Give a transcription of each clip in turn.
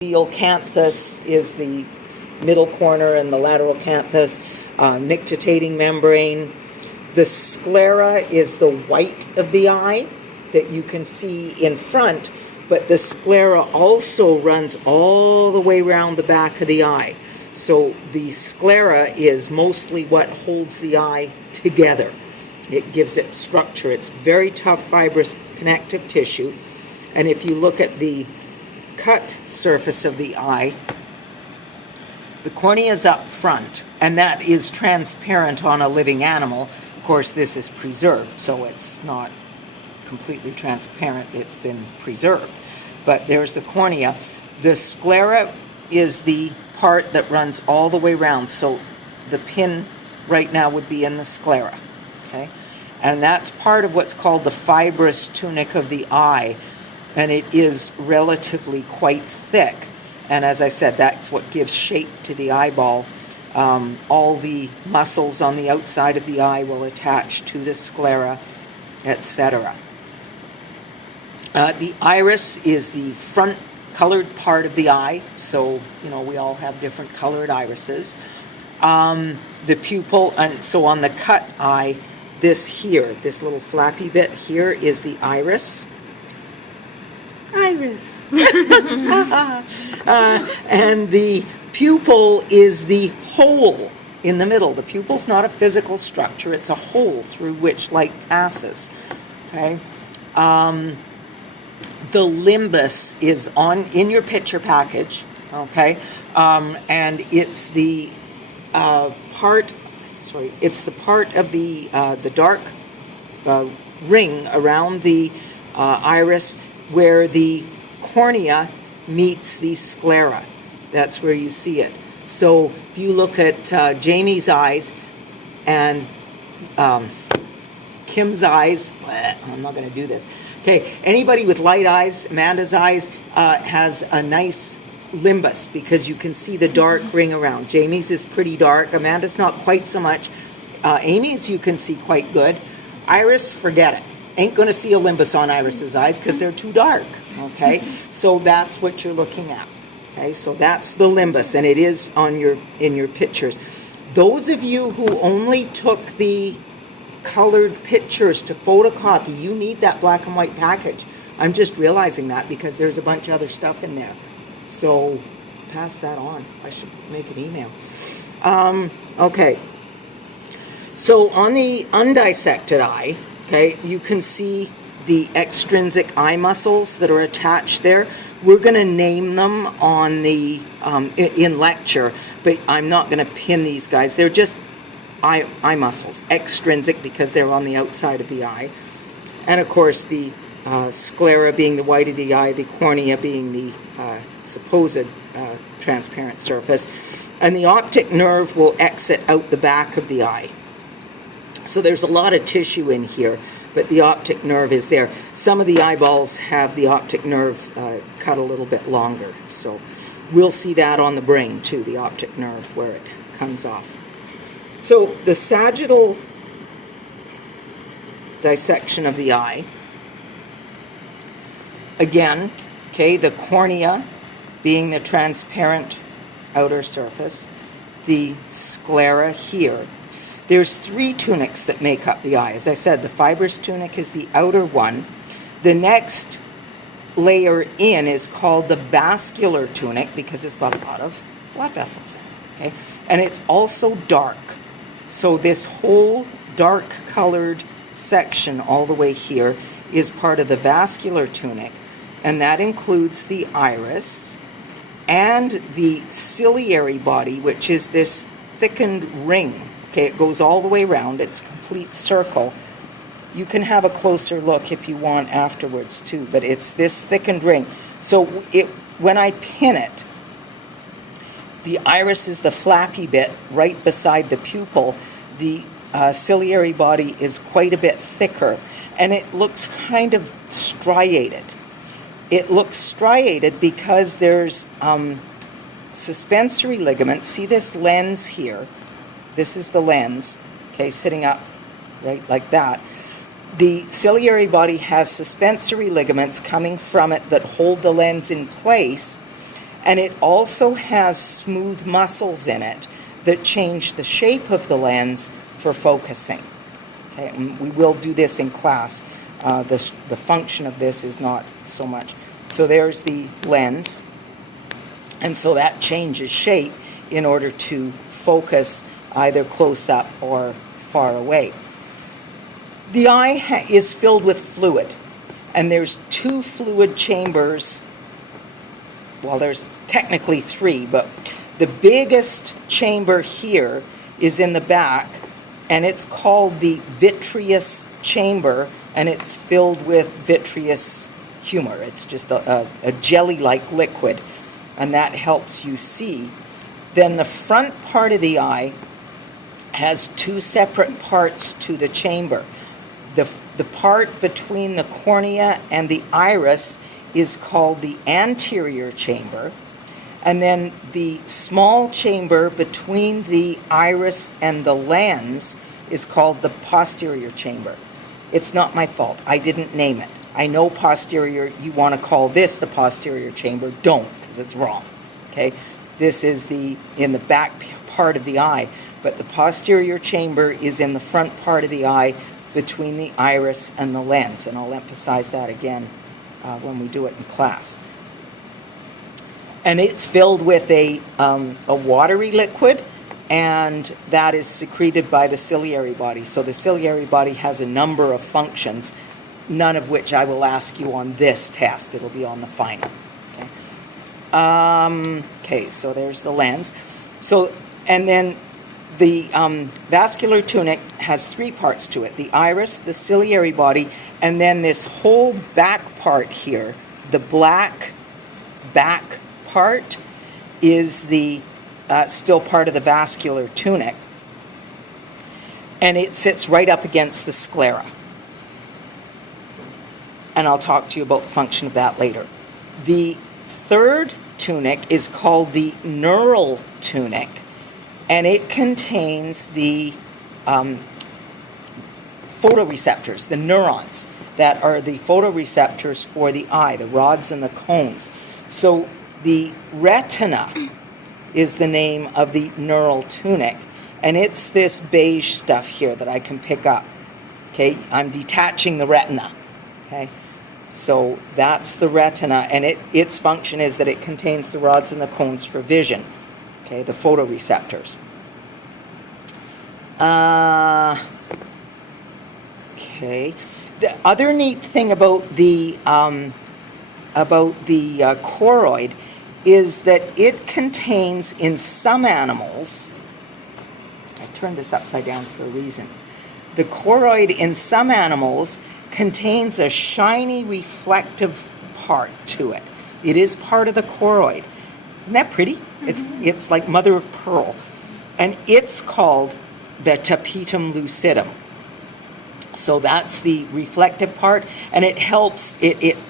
medial canthus is the middle corner, and the lateral canthus, nictitating membrane. The sclera is the white of the eye that you can see in front, but the sclera also runs all the way around the back of the eye. So the sclera is mostly what holds the eye together. It gives it structure. It's very tough, fibrous connective tissue. And if you look at the cut surface of the eye, the cornea is up front, and that is transparent on a living animal. Of course, this is preserved, so it's not completely transparent. It's been preserved. But there's the cornea. The sclera is the part that runs all the way around. So the pin right now would be in the sclera. Okay? And that's part of what's called the fibrous tunic of the eye. And it is relatively quite thick. And as I said, that's what gives shape to the eyeball. All the muscles on the outside of the eye will attach to the sclera, etc. The iris is the front colored part of the eye. So, we all have different colored irises. The pupil, and so on the cut eye, this little flappy bit here is the iris. And the pupil is the hole in the middle. The pupil's not a physical structure, it's a hole through which light passes. Okay? The limbus is in your picture package, okay? And it's the part of the dark ring around the iris where the cornea meets the sclera. That's where you see it. So if you look at Jamie's eyes and Kim's eyes, I'm not going to do this. Okay, anybody with light eyes, Amanda's eyes, has a nice limbus because you can see the dark ring around. Jamie's is pretty dark. Amanda's not quite so much. Amy's you can see quite good. Iris, forget it. Ain't going to see a limbus on Iris's eyes because they're too dark. Okay, so that's what you're looking at. Okay, so that's the limbus, and it is in your pictures. Those of you who only took the colored pictures to photocopy, you need that black and white package. I'm just realizing that because there's a bunch of other stuff in there. So pass that on. I should make an email. Okay. So on the undissected eye, okay, you can see the extrinsic eye muscles that are attached there. We're going to name them on the in lecture, but I'm not going to pin these guys. They're just eye muscles, extrinsic because they're on the outside of the eye. And of course the sclera being the white of the eye, the cornea being the supposed transparent surface. And the optic nerve will exit out the back of the eye. So there's a lot of tissue in here, but the optic nerve is there. Some of the eyeballs have the optic nerve cut a little bit longer. So we'll see that on the brain too, the optic nerve where it comes off. So the sagittal dissection of the eye, again, okay, the cornea being the transparent outer surface, the sclera here. There's 3 tunics that make up the eye. As I said, the fibrous tunic is the outer one. The next layer in is called the vascular tunic because it's got a lot of blood vessels in it. Okay? And it's also dark. So this whole dark-colored section all the way here is part of the vascular tunic, and that includes the iris and the ciliary body, which is this thickened ring. Okay, it goes all the way around. It's a complete circle. You can have a closer look if you want afterwards too, but it's this thickened ring. So when I pin it, the iris is the flappy bit right beside the pupil. The ciliary body is quite a bit thicker, and it looks kind of striated. It looks striated because there's suspensory ligaments. See this lens here? This is the lens, okay, sitting up right like that. The ciliary body has suspensory ligaments coming from it that hold the lens in place, And it also has smooth muscles in it that change the shape of the lens for focusing. Okay, and we will do this in class. The function of this is not so much. So there's the lens, and so that changes shape in order to focus either close up or far away. The eye is filled with fluid, and there's 2 fluid chambers. Well, there's technically 3, but the biggest chamber here is in the back, and it's called the vitreous chamber, and it's filled with vitreous humor. It's just a jelly-like liquid, and that helps you see. Then the front part of the eye has 2 separate parts to the chamber. The part between the cornea and the iris is called the anterior chamber, and then the small chamber between the iris and the lens is called the posterior chamber. It's not my fault. I didn't name it. I know posterior, you want to call this the posterior chamber. Don't, because it's wrong. Okay? This is in the back part of the eye, but the posterior chamber is in the front part of the eye between the iris and the lens, and I'll emphasize that again when we do it in class. And it's filled with a watery liquid, and that is secreted by the ciliary body. So the ciliary body has a number of functions, none of which I will ask you on this test. It'll be on the final. Okay, so there's the lens. So, and then the vascular tunic has 3 parts to it: the iris, the ciliary body, and then this whole back part here, the black back part, is the still part of the vascular tunic, and it sits right up against the sclera. And I'll talk to you about the function of that later. The third tunic is called the neural tunic, and it contains the photoreceptors, the neurons that are the photoreceptors for the eye, the rods and the cones. So the retina is the name of the neural tunic, and it's this beige stuff here that I can pick up. Okay, I'm detaching the retina. Okay, so that's the retina, and its function is that it contains the rods and the cones for vision. Okay, the photoreceptors. Okay, the other neat thing about the choroid is that it contains, in some animals, I turned this upside down for a reason. The choroid in some animals contains a shiny reflective part to it. It is part of the choroid. Isn't that pretty? It's like mother of pearl. And it's called the tapetum lucidum. So that's the reflective part, and it helps,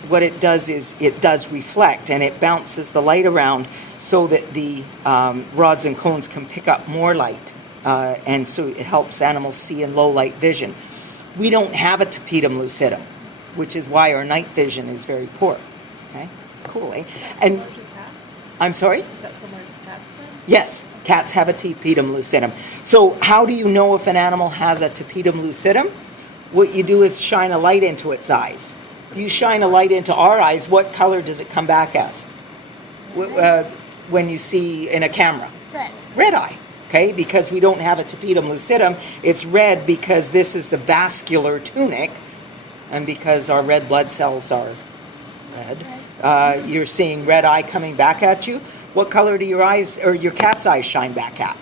what it does is it does reflect, and it bounces the light around so that the rods and cones can pick up more light, and so it helps animals see in low light vision. We don't have a tapetum lucidum, which is why our night vision is very poor. Okay, cool, eh? And I'm sorry? Is that similar to cats then? Yes, cats have a tapetum lucidum. So how do you know if an animal has a tapetum lucidum? What you do is shine a light into its eyes. You shine a light into our eyes, what color does it come back as? When you see in a camera? Red. Red eye. Okay, because we don't have a tapetum lucidum, it's red because this is the vascular tunic, and because our red blood cells are red, you're seeing red eye coming back at you. What color do your eyes or your cat's eyes shine back at?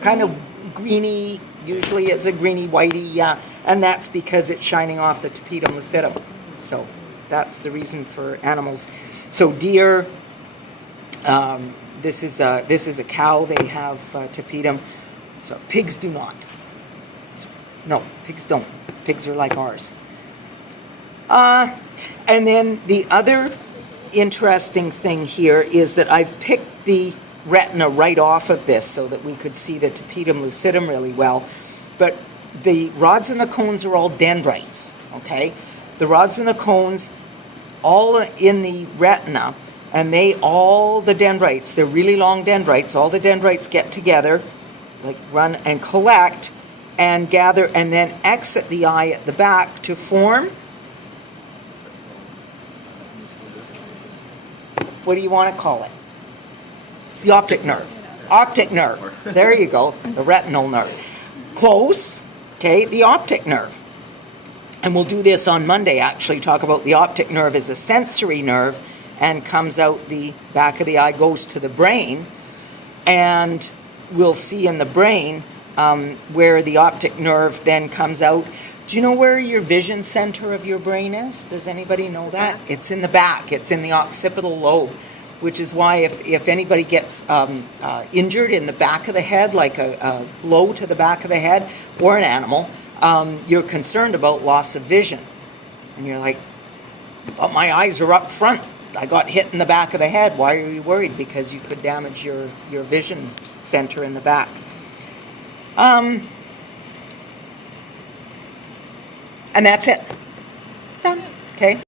Kind of greeny. Usually it's a greeny whitey, and that's because it's shining off the tapetum lucidum. So that's the reason for animals. So deer, this is a cow. They have tapetum. So pigs do not. No, pigs don't. Pigs are like ours. And then the other interesting thing here is that I've picked the retina right off of this so that we could see the tapetum lucidum really well. But the rods and the cones are all dendrites, okay? The rods and the cones, all in the retina, And all the dendrites, they're really long dendrites, all the dendrites get together, like run and collect and gather and then exit the eye at the back to form. What do you want to call it? It's the optic nerve. Optic nerve. There you go. The retinal nerve. Close. Okay, the optic nerve. And we'll do this on Monday, actually, talk about the optic nerve as a sensory nerve and comes out the back of the eye, goes to the brain. And we'll see in the brain where the optic nerve then comes out. Do you know where your vision center of your brain is? Does anybody know that? It's in the back. It's in the occipital lobe, which is why if anybody gets injured in the back of the head, like a blow to the back of the head, or an animal, you're concerned about loss of vision. And you're like, but my eyes are up front. I got hit in the back of the head. Why are you worried? Because you could damage your vision center in the back. And that's it. Done. Okay.